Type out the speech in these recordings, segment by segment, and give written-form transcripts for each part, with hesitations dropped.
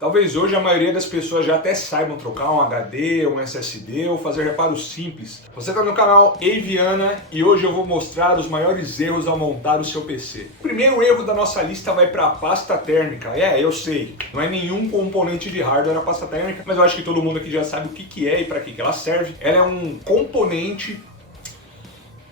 Talvez hoje a maioria das pessoas já até saibam trocar um HD, um SSD ou fazer reparos simples. Você está no canal Aviana e hoje eu vou mostrar os maiores erros ao montar o seu PC. O primeiro erro da nossa lista vai para a pasta térmica. Eu sei, não é nenhum componente de hardware a pasta térmica, mas eu acho que todo mundo aqui já sabe o que é e para que ela serve. Ela é um componente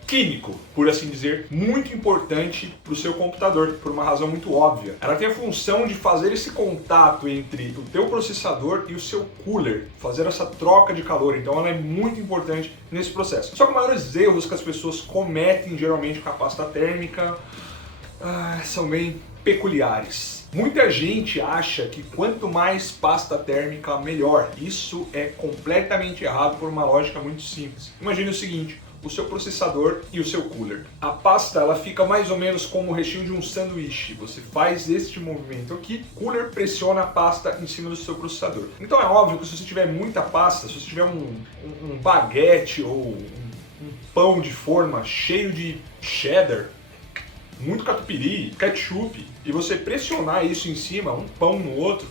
químico, por assim dizer, muito importante para o seu computador, por uma razão muito óbvia. Ela tem a função de fazer esse contato entre o teu processador e o seu cooler, fazer essa troca de calor, então ela é muito importante nesse processo. Só que os maiores erros que as pessoas cometem geralmente com a pasta térmica são bem peculiares. Muita gente acha que quanto mais pasta térmica, melhor. Isso é completamente errado por uma lógica muito simples. Imagine o seguinte: o seu processador e o seu cooler. A pasta ela fica mais ou menos como o recheio de um sanduíche. Você faz este movimento aqui, o cooler pressiona a pasta em cima do seu processador. Então é óbvio que se você tiver muita pasta, se você tiver um baguete ou um pão de forma cheio de cheddar, muito catupiry, ketchup, e você pressionar isso em cima, um pão no outro,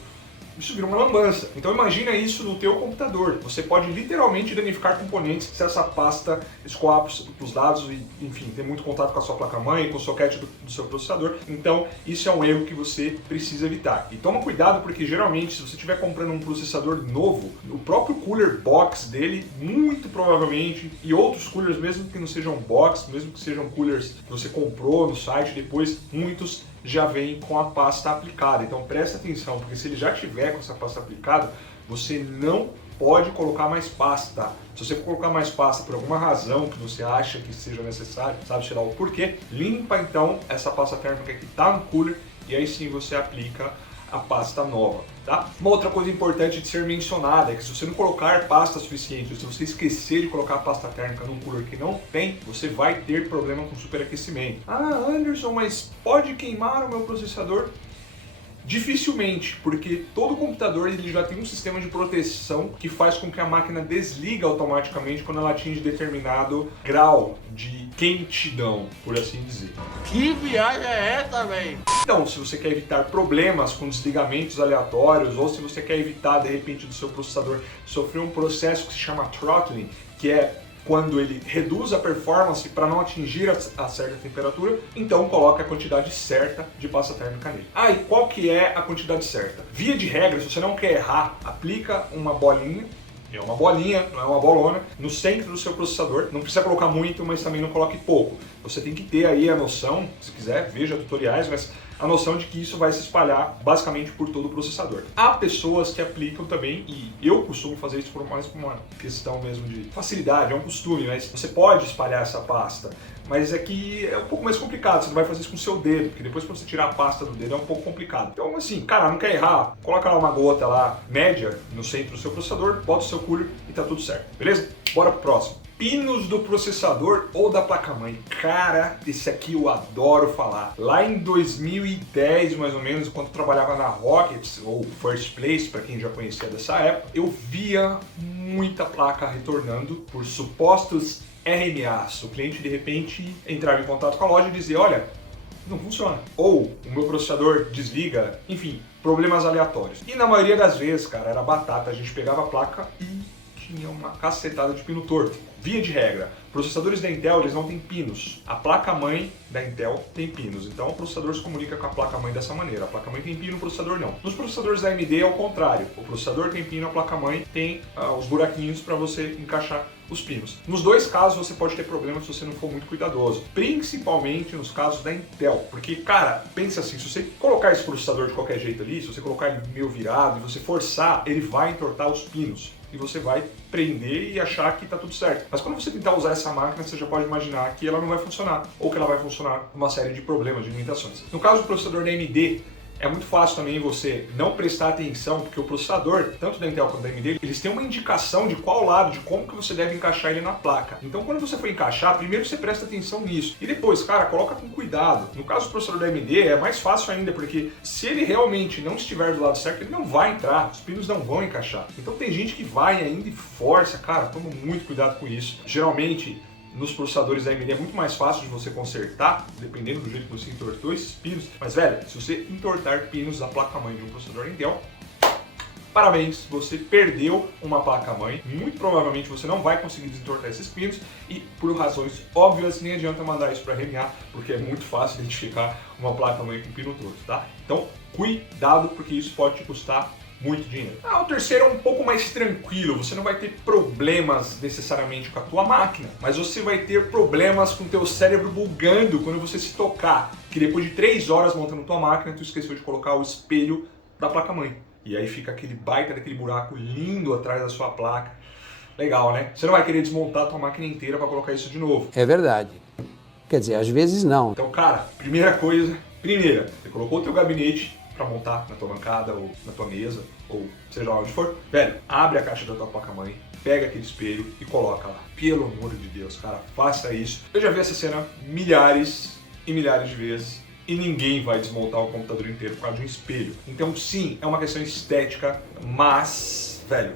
isso vira uma lambança. Então imagina isso no teu computador. Você pode literalmente danificar componentes se essa pasta escoar para os lados e, enfim, ter muito contato com a sua placa-mãe, com o socket do seu processador. Então isso é um erro que você precisa evitar. E toma cuidado porque geralmente se você estiver comprando um processador novo, o próprio cooler box dele, muito provavelmente, e outros coolers mesmo que não sejam box, mesmo que sejam coolers que você comprou no site depois, muitos já vem com a pasta aplicada. Então presta atenção, porque se ele já tiver com essa pasta aplicada, você não pode colocar mais pasta. Se você colocar mais pasta por alguma razão que você acha que seja necessário, sabe tirar o porquê, limpa então essa pasta térmica que está no cooler e aí sim você aplica a pasta nova, tá? Uma outra coisa importante de ser mencionada é que se você não colocar pasta suficiente, se você esquecer de colocar pasta térmica num cooler que não tem, você vai ter problema com superaquecimento. Anderson, mas pode queimar o meu processador? Dificilmente, porque todo computador ele já tem um sistema de proteção que faz com que a máquina desliga automaticamente quando ela atinge determinado grau de quentidão, por assim dizer. Que viagem é essa, velho? Então, se você quer evitar problemas com desligamentos aleatórios ou se você quer evitar, de repente, do seu processador sofrer um processo que se chama throttling, que é quando ele reduz a performance para não atingir a certa temperatura, então coloca a quantidade certa de pasta térmica nele. E qual que é a quantidade certa? Via de regra, se você não quer errar, aplica uma bolinha, é uma bolinha, não é uma bolona, no centro do seu processador. Não precisa colocar muito, mas também não coloque pouco. Você tem que ter aí a noção, se quiser, veja tutoriais, mas a noção de que isso vai se espalhar basicamente por todo o processador. Há pessoas que aplicam também, e eu costumo fazer isso por mais uma questão mesmo de facilidade, é um costume, mas você pode espalhar essa pasta, mas é que é um pouco mais complicado, você não vai fazer isso com o seu dedo, porque depois quando você tirar a pasta do dedo é um pouco complicado. Então assim, cara, não quer errar, coloca lá uma gota lá, média, no centro do seu processador, bota o seu cooler e tá tudo certo, beleza? Bora pro próximo. Pinos do processador ou da placa-mãe. Cara, esse aqui eu adoro falar. Lá em 2010, mais ou menos, quando eu trabalhava na Rockets, ou First Place, para quem já conhecia dessa época, eu via muita placa retornando por supostos RMAs. O cliente, de repente, entrava em contato com a loja e dizia, olha, não funciona. Ou o meu processador desliga, enfim, problemas aleatórios. E na maioria das vezes, cara, era batata. A gente pegava a placa e tinha uma cacetada de pino torto. Via de regra, processadores da Intel eles não têm pinos. A placa-mãe da Intel tem pinos. Então o processador se comunica com a placa-mãe dessa maneira. A placa-mãe tem pino, o processador não. Nos processadores da AMD é o contrário. O processador tem pino, a placa-mãe tem os buraquinhos para você encaixar os pinos. Nos dois casos você pode ter problemas se você não for muito cuidadoso. Principalmente nos casos da Intel. Porque, cara, pensa assim, se você colocar esse processador de qualquer jeito ali, se você colocar ele meio virado e você forçar, ele vai entortar os pinos. E você vai prender e achar que está tudo certo. Mas quando você tentar usar essa máquina, você já pode imaginar que ela não vai funcionar, ou que ela vai funcionar com uma série de problemas, de limitações. No caso do processador da AMD, é muito fácil também você não prestar atenção, porque o processador, tanto da Intel quanto da AMD, eles têm uma indicação de qual lado, de como que você deve encaixar ele na placa. Então quando você for encaixar, primeiro você presta atenção nisso. E depois, cara, coloca com cuidado. No caso do processador da AMD é mais fácil ainda, porque se ele realmente não estiver do lado certo, ele não vai entrar, os pinos não vão encaixar. Então tem gente que vai ainda e força, cara, toma muito cuidado com isso. Geralmente, nos processadores da AMD é muito mais fácil de você consertar, dependendo do jeito que você entortou esses pinos. Mas, velho, se você entortar pinos da placa-mãe de um processador Intel, parabéns, você perdeu uma placa-mãe. Muito provavelmente você não vai conseguir desentortar esses pinos e, por razões óbvias, nem adianta mandar isso para RMA, porque é muito fácil identificar uma placa-mãe com pino torto, tá? Então, cuidado, porque isso pode te custar muito dinheiro. O terceiro é um pouco mais tranquilo, você não vai ter problemas necessariamente com a tua máquina, mas você vai ter problemas com o teu cérebro bugando quando você se tocar, que depois de 3 horas montando tua máquina, tu esqueceu de colocar o espelho da placa-mãe. E aí fica aquele baita daquele buraco lindo atrás da sua placa. Legal, né? Você não vai querer desmontar a tua máquina inteira para colocar isso de novo. É verdade. Quer dizer, às vezes não. Então, cara, primeira, você colocou o teu gabinete para montar na tua bancada ou na tua mesa, ou seja lá onde for, velho, abre a caixa da tua placa-mãe, pega aquele espelho e coloca lá. Pelo amor de Deus, cara, faça isso. Eu já vi essa cena milhares e milhares de vezes e ninguém vai desmontar o computador inteiro por causa de um espelho. Então, sim, é uma questão estética, mas, velho,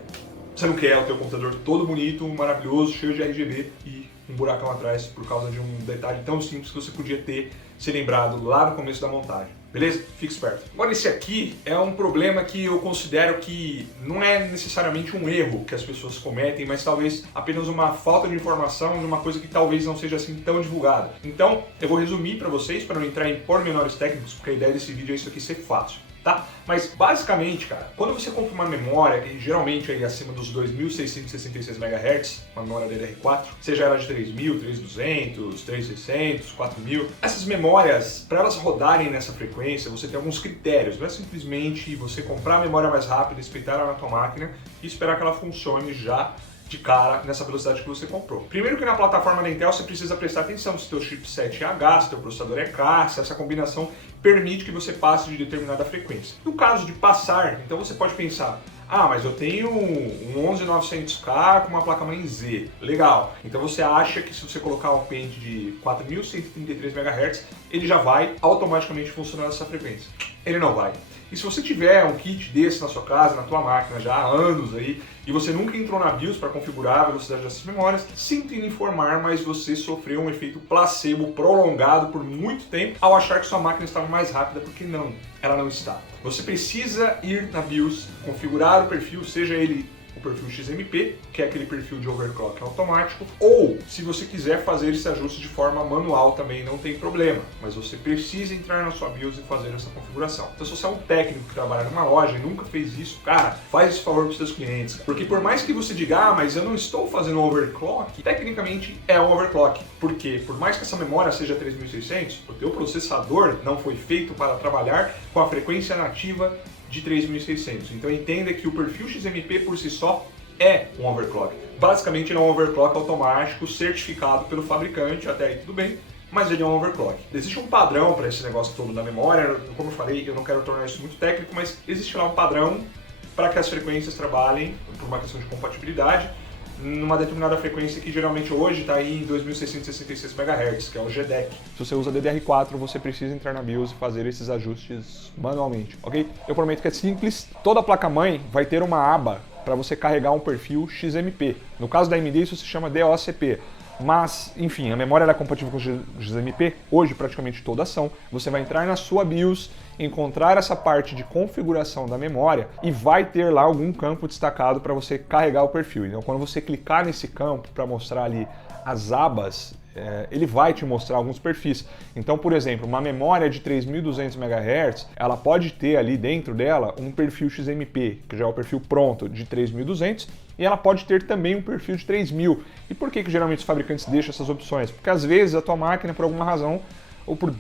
você não quer o teu computador todo bonito, maravilhoso, cheio de RGB e um buracão atrás por causa de um detalhe tão simples que você podia ter se lembrado lá no começo da montagem. Beleza? Fique esperto. Agora, esse aqui é um problema que eu considero que não é necessariamente um erro que as pessoas cometem, mas talvez apenas uma falta de informação de uma coisa que talvez não seja assim tão divulgada. Então, eu vou resumir para vocês, para não entrar em pormenores técnicos, porque a ideia desse vídeo é isso aqui ser fácil. Tá? Mas basicamente, cara, quando você compra uma memória que geralmente é acima dos 2.666 MHz, uma memória DDR4, seja ela de 3.000, 3.200, 3.600, 4.000, essas memórias, para elas rodarem nessa frequência, você tem alguns critérios. Não é simplesmente você comprar a memória mais rápida, espreitar ela na tua máquina e esperar que ela funcione já de cara nessa velocidade que você comprou. Primeiro que na plataforma da Intel você precisa prestar atenção se o teu chipset é H, se o teu processador é K, se essa combinação permite que você passe de determinada frequência. No caso de passar, então você pode pensar, mas eu tenho um 11900K com uma placa-mãe Z. Legal. Então você acha que se você colocar um pente de 4133 MHz, ele já vai automaticamente funcionar nessa frequência. Ele não vai. E se você tiver um kit desse na sua casa, na tua máquina já há anos aí, e você nunca entrou na BIOS para configurar a velocidade dessas memórias, sinto em informar, mas você sofreu um efeito placebo prolongado por muito tempo ao achar que sua máquina estava mais rápida, porque não, ela não está. Você precisa ir na BIOS, configurar o perfil, seja ele o perfil XMP, que é aquele perfil de overclock automático, ou se você quiser fazer esse ajuste de forma manual também não tem problema, mas você precisa entrar na sua BIOS e fazer essa configuração. Então se você é um técnico que trabalha numa loja e nunca fez isso, cara, faz esse favor para os seus clientes, porque por mais que você diga, mas eu não estou fazendo overclock, tecnicamente é um overclock, porque por mais que essa memória seja 3600, o teu processador não foi feito para trabalhar com a frequência nativa de 3600. Então entenda que o perfil XMP por si só é um overclock. Basicamente ele é um overclock automático certificado pelo fabricante, até aí tudo bem, mas ele é um overclock. Existe um padrão para esse negócio todo da memória, como eu falei, eu não quero tornar isso muito técnico, mas existe lá um padrão para que as frequências trabalhem por uma questão de compatibilidade numa determinada frequência que geralmente hoje está aí em 2.666 MHz, que é o GDEC. Se você usa DDR4, você precisa entrar na BIOS e fazer esses ajustes manualmente, ok? Eu prometo que é simples. Toda placa-mãe vai ter uma aba para você carregar um perfil XMP. No caso da AMD isso se chama DOCP. Mas, enfim, a memória é compatível com XMP, hoje praticamente todas são. Você vai entrar na sua BIOS, encontrar essa parte de configuração da memória e vai ter lá algum campo destacado para você carregar o perfil. Então quando você clicar nesse campo para mostrar ali as abas, ele vai te mostrar alguns perfis. Então, por exemplo, uma memória de 3.200 MHz, ela pode ter ali dentro dela um perfil XMP, que já é o perfil pronto de 3.200, e ela pode ter também um perfil de 3.000. E por que geralmente os fabricantes deixam essas opções? Porque às vezes a tua máquina, por alguma razão, ou por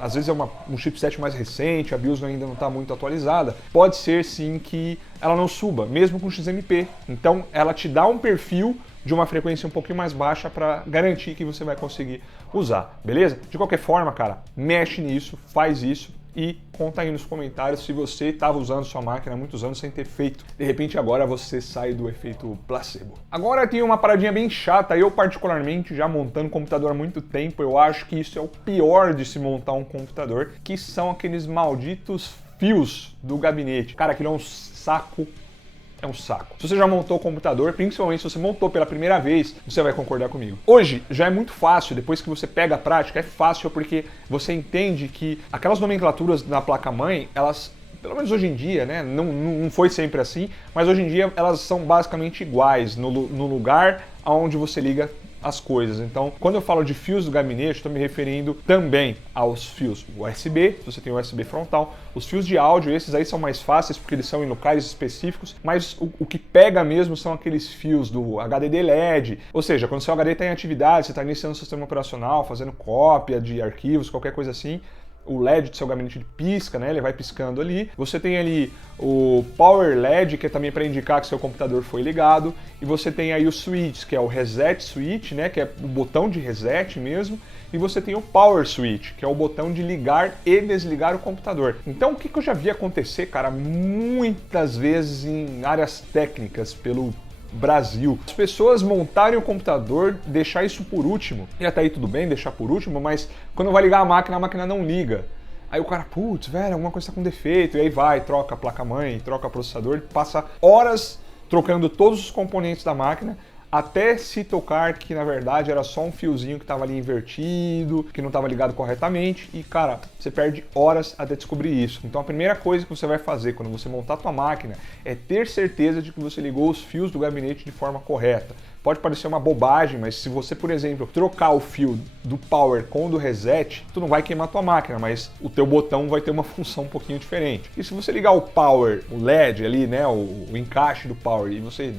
às vezes é um chipset mais recente, a BIOS ainda não está muito atualizada, pode ser sim que ela não suba, mesmo com XMP. Então ela te dá um perfil de uma frequência um pouquinho mais baixa para garantir que você vai conseguir usar, beleza? De qualquer forma, cara, mexe nisso, faz isso e conta aí nos comentários se você estava usando sua máquina há muitos anos sem ter feito. De repente agora você sai do efeito placebo. Agora tem uma paradinha bem chata, eu particularmente já montando computador há muito tempo, eu acho que isso é o pior de se montar um computador, que são aqueles malditos fios do gabinete. Cara, aquilo é um saco. É um saco. Se você já montou o computador, principalmente se você montou pela primeira vez, você vai concordar comigo. Hoje já é muito fácil, depois que você pega a prática, é fácil porque você entende que aquelas nomenclaturas na placa-mãe, elas pelo menos hoje em dia, né? Não foi sempre assim, mas hoje em dia elas são basicamente iguais no lugar onde você liga as coisas. Então, quando eu falo de fios do gabinete, estou me referindo também aos fios USB, se você tem USB frontal, os fios de áudio, esses aí são mais fáceis porque eles são em locais específicos, mas o que pega mesmo são aqueles fios do HDD LED, ou seja, quando o seu HD está em atividade, você está iniciando o sistema operacional, fazendo cópia de arquivos, qualquer coisa assim, o LED do seu gabinete pisca, né? Ele vai piscando ali. Você tem ali o Power LED, que é também para indicar que seu computador foi ligado. E você tem aí o Switch, que é o Reset Switch, né? Que é o botão de reset mesmo. E você tem o Power Switch, que é o botão de ligar e desligar o computador. Então, o que eu já vi acontecer, cara, muitas vezes em áreas técnicas pelo Brasil. As pessoas montarem o computador, deixar isso por último. E até aí tudo bem, deixar por último, mas quando vai ligar a máquina não liga. Aí o cara, putz, velho, alguma coisa tá com defeito. E aí vai, troca a placa-mãe, troca o processador, passa horas trocando todos os componentes da máquina, até se tocar que na verdade era só um fiozinho que estava ali invertido, que não estava ligado corretamente e, cara, você perde horas até descobrir isso. Então a primeira coisa que você vai fazer quando você montar a tua máquina é ter certeza de que você ligou os fios do gabinete de forma correta. Pode parecer uma bobagem, mas se você, por exemplo, trocar o fio do power com o do reset, tu não vai queimar a tua máquina, mas o teu botão vai ter uma função um pouquinho diferente. E se você ligar o power, o LED ali, né, o encaixe do power, e você,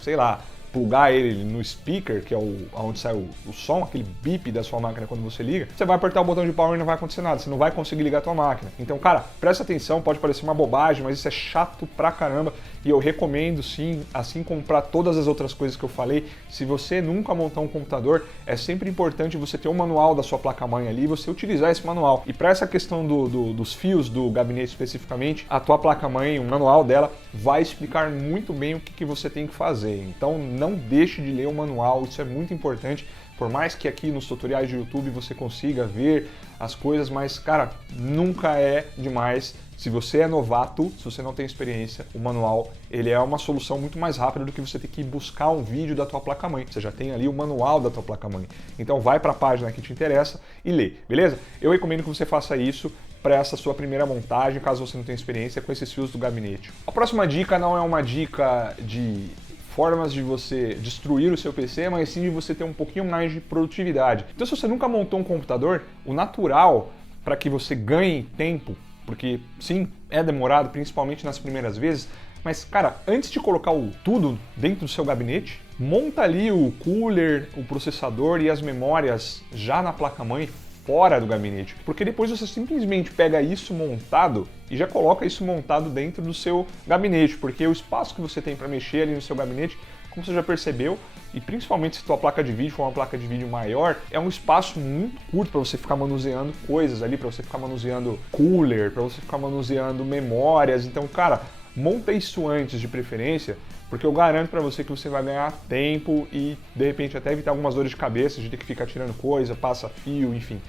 sei lá, plugar ele no speaker, que é onde sai o som, aquele bip da sua máquina quando você liga, você vai apertar o botão de power e não vai acontecer nada, você não vai conseguir ligar a tua máquina. Então, cara, presta atenção, pode parecer uma bobagem, mas isso é chato pra caramba e eu recomendo sim, assim como para todas as outras coisas que eu falei, se você nunca montar um computador, é sempre importante você ter um manual da sua placa-mãe ali e você utilizar esse manual. E para essa questão dos fios do gabinete especificamente, a tua placa-mãe, o manual dela, vai explicar muito bem o que você tem que fazer. Então, não deixe de ler o manual, isso é muito importante, por mais que aqui nos tutoriais de YouTube você consiga ver as coisas, mas, cara, nunca é demais. Se você é novato, se você não tem experiência, o manual ele é uma solução muito mais rápida do que você ter que buscar um vídeo da tua placa-mãe. Você já tem ali o manual da tua placa-mãe. Então vai para a página que te interessa e lê, beleza? Eu recomendo que você faça isso para essa sua primeira montagem, caso você não tenha experiência com esses fios do gabinete. A próxima dica não é uma dica de formas de você destruir o seu PC, mas sim de você ter um pouquinho mais de produtividade. Então, se você nunca montou um computador, o natural para que você ganhe tempo, porque sim, é demorado, principalmente nas primeiras vezes, mas, cara, antes de colocar tudo dentro do seu gabinete, monta ali o cooler, o processador e as memórias já na placa-mãe, fora do gabinete, porque depois você simplesmente pega isso montado e já coloca isso montado dentro do seu gabinete, porque o espaço que você tem para mexer ali no seu gabinete, como você já percebeu, e principalmente se tua placa de vídeo for uma placa de vídeo maior, é um espaço muito curto para você ficar manuseando coisas ali, para você ficar manuseando cooler, para você ficar manuseando memórias. Então, cara, monta isso antes de preferência, porque eu garanto para você que você vai ganhar tempo e de repente até evitar algumas dores de cabeça de ter que ficar tirando coisa, passa fio, enfim.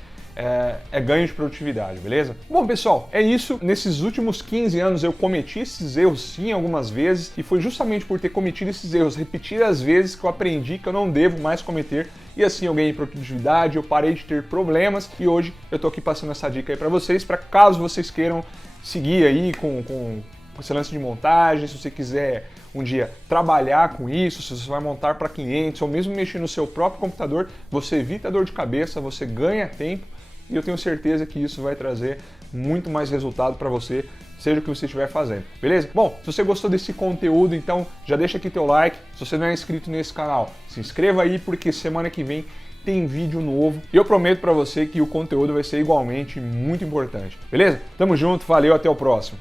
É ganho de produtividade, beleza? Bom, pessoal, é isso. Nesses últimos 15 anos eu cometi esses erros sim algumas vezes e foi justamente por ter cometido esses erros repetidas vezes que eu aprendi que eu não devo mais cometer e assim eu ganhei produtividade, eu parei de ter problemas e hoje eu tô aqui passando essa dica aí para vocês, para caso vocês queiram seguir aí com esse lance de montagem, se você quiser um dia trabalhar com isso, se você vai montar para clientes ou mesmo mexer no seu próprio computador, você evita dor de cabeça, você ganha tempo e eu tenho certeza que isso vai trazer muito mais resultado para você, seja o que você estiver fazendo, beleza? Bom, se você gostou desse conteúdo, então já deixa aqui teu like, se você não é inscrito nesse canal, se inscreva aí porque semana que vem tem vídeo novo e eu prometo para você que o conteúdo vai ser igualmente muito importante, beleza? Tamo junto, valeu, até o próximo!